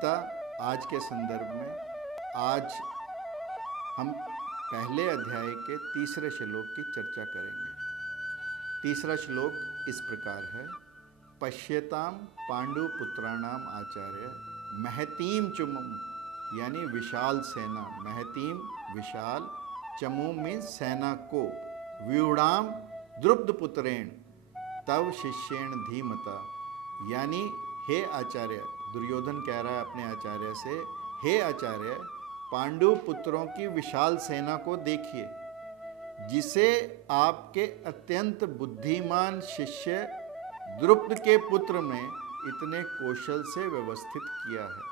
गीता आज के संदर्भ में आज हम पहले अध्याय के तीसरे श्लोक की चर्चा करेंगे। तीसरा श्लोक इस प्रकार है, पश्यताम पांडुपुत्राणाम आचार्य महतीम चमुम, यानी विशाल सेना, महतीम विशाल, चमुम मीन्स सेना को, व्यूढ़ाम द्रुपदपुत्रेण तव शिष्येण धीमता, यानी हे आचार्य, दुर्योधन कह रहा है अपने आचार्य से, हे आचार्य पांडु पुत्रों की विशाल सेना को देखिए, जिसे आपके अत्यंत बुद्धिमान शिष्य द्रुपद के पुत्र ने इतने कौशल से व्यवस्थित किया है।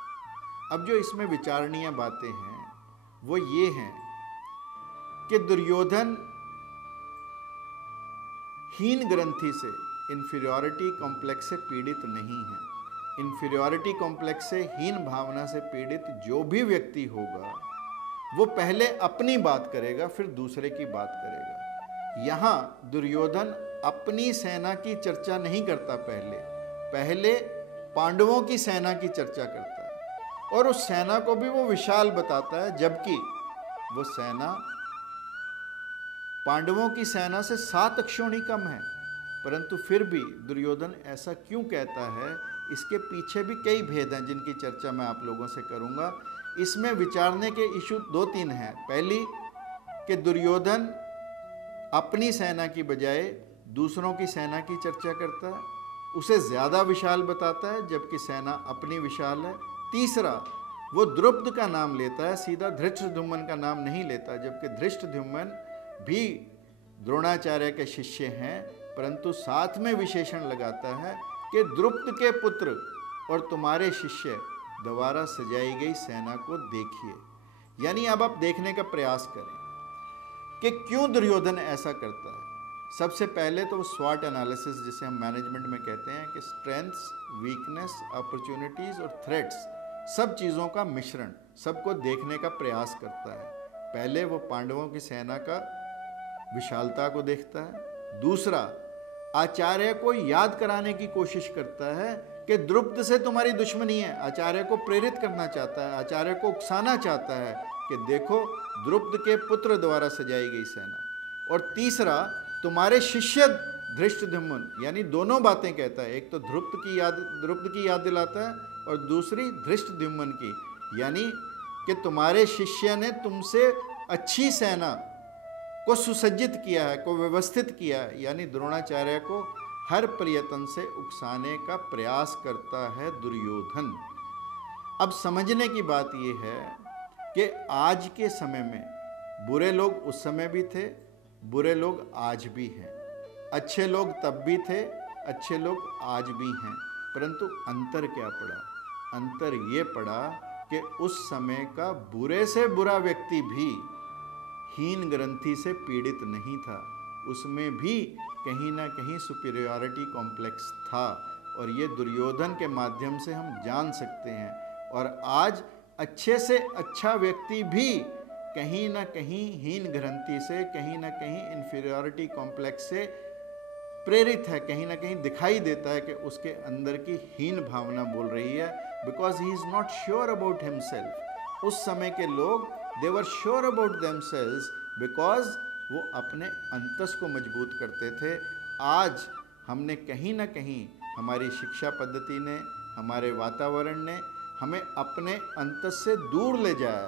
अब जो इसमें विचारणीय बातें हैं वो ये हैं कि दुर्योधन हीन ग्रंथि से, इन्फीरियॉरिटी कॉम्प्लेक्स से पीड़ित नहीं है। इन्फीरियॉरिटी कॉम्प्लेक्स से, हीन भावना से पीड़ित जो भी व्यक्ति होगा वो पहले अपनी बात करेगा, फिर दूसरे की बात करेगा। यहाँ दुर्योधन अपनी सेना की चर्चा नहीं करता, पहले पांडवों की सेना की चर्चा करता है और उस सेना को भी वो विशाल बताता है, जबकि वो सेना पांडवों की सेना से 7 अक्षोणी कम है। परंतु फिर भी दुर्योधन ऐसा क्यों कहता है, इसके पीछे भी कई भेद हैं जिनकी चर्चा मैं आप लोगों से करूंगा। इसमें विचारने के इशू 2-3 हैं। पहली कि दुर्योधन अपनी सेना की बजाय दूसरों की सेना की चर्चा करता है, उसे ज़्यादा विशाल बताता है जबकि सेना अपनी विशाल है। तीसरा, वो द्रुपद का नाम लेता है, सीधा धृष्टद्युम्न का नाम नहीं लेता, जबकि धृष्टद्युम्न भी द्रोणाचार्य के शिष्य हैं, परंतु साथ में विशेषण लगाता है कि द्रुपद के पुत्र और तुम्हारे शिष्य द्वारा सजाई गई सेना को देखिए। यानी अब आप देखने का प्रयास करें कि क्यों दुर्योधन ऐसा करता है। सबसे पहले तो स्वॉट एनालिसिस, जिसे हम मैनेजमेंट में कहते हैं कि स्ट्रेंथ्स, वीकनेस, अपॉर्चुनिटीज और थ्रेट्स, सब चीज़ों का मिश्रण, सबको देखने का प्रयास करता है। पहले वो पांडवों की सेना का विशालता को देखता है। दूसरा, आचार्य को याद कराने की कोशिश करता है कि द्रुपद से तुम्हारी दुश्मनी है। आचार्य को प्रेरित करना चाहता है, आचार्य को उकसाना चाहता है कि देखो द्रुपद के पुत्र द्वारा सजाई गई सेना। और तीसरा, तुम्हारे शिष्य धृष्टद्युम्न, यानी दोनों बातें कहता है, एक तो द्रुपद की याद दिलाता है और दूसरी धृष्टद्युम्न की, यानी कि तुम्हारे शिष्य ने तुमसे अच्छी सेना को सुसज्जित किया है, को व्यवस्थित किया है, यानी द्रोणाचार्य को हर प्रयत्न से उकसाने का प्रयास करता है दुर्योधन। अब समझने की बात यह है कि आज के समय में बुरे लोग उस समय भी थे, बुरे लोग आज भी हैं, अच्छे लोग तब भी थे, अच्छे लोग आज भी हैं, परंतु अंतर क्या पड़ा? अंतर ये पड़ा कि उस समय का बुरे से बुरा व्यक्ति भी हीन ग्रंथि से पीड़ित नहीं था, उसमें भी कहीं ना कहीं सुपीरियॉरिटी कॉम्प्लेक्स था, और ये दुर्योधन के माध्यम से हम जान सकते हैं। और आज अच्छे से अच्छा व्यक्ति भी कहीं ना कहीं हीन ग्रंथि से, कहीं ना कहीं इन्फीरियॉरिटी कॉम्प्लेक्स से प्रेरित है, कहीं ना कहीं दिखाई देता है कि उसके अंदर की हीन भावना बोल रही है, because he is not sure about himself. उस समय के लोग they were sure about themselves because वो अपने अंतस को मजबूत करते थे। आज हमने कहीं ना कहीं, हमारी शिक्षा पद्धति ने, हमारे वातावरण ने हमें अपने अंतस से दूर ले जाया,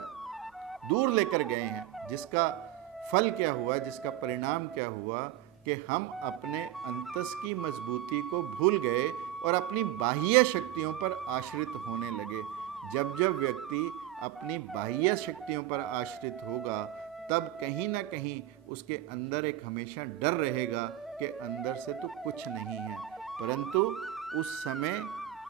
दूर लेकर गए हैं, जिसका फल क्या हुआ, जिसका परिणाम क्या हुआ कि हम अपने अंतस की मजबूती को भूल गए और अपनी बाह्य शक्तियों पर आश्रित होने लगे। जब जब व्यक्ति अपनी बाह्य शक्तियों पर आश्रित होगा, तब कहीं ना कहीं उसके अंदर एक हमेशा डर रहेगा कि अंदर से तो कुछ नहीं है। परंतु उस समय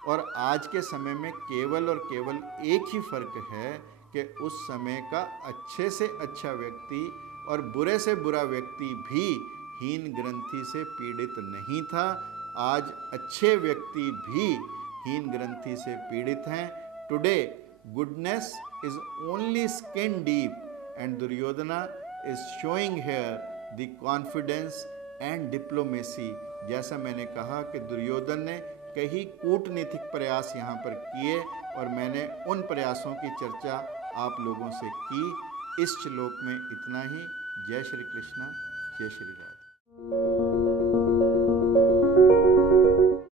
और आज के समय में केवल और केवल एक ही फर्क है कि उस समय का अच्छे से अच्छा व्यक्ति और बुरे से बुरा व्यक्ति भी हीन ग्रंथि से पीड़ित नहीं था। आज अच्छे व्यक्ति भी हीन ग्रंथि से पीड़ित हैं। Today goodness is only skin deep, and Duryodhana is showing here the confidence and diplomacy। जैसा मैंने कहा कि दुर्योधन ने कई कूटनीतिक प्रयास यहाँ पर किए और मैंने उन प्रयासों की चर्चा आप लोगों से की। इस श्लोक में इतना ही। जय श्री कृष्ण, जय श्री राधे।